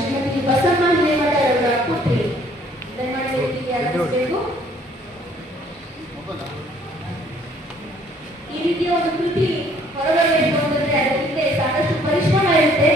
ಶ್ರೀಮತಿ ಬಸಮ್ಮ ಹಿರೇಮಠ ಅವರ ಪುತ್ರಿ. ದಯಮಾಡಿ ವೇದಿಕೆಗೆ ಆಗಮಿಸಬೇಕು. ಈ ರೀತಿಯ ಒಂದು ಕೃತಿ ಹೊರಬರಬೇಕು ಅಂತಂದ್ರೆ ಅದಕ್ಕೆ ಸಾಕಷ್ಟು ಪರಿಶ್ರಮ ಇರುತ್ತೆ.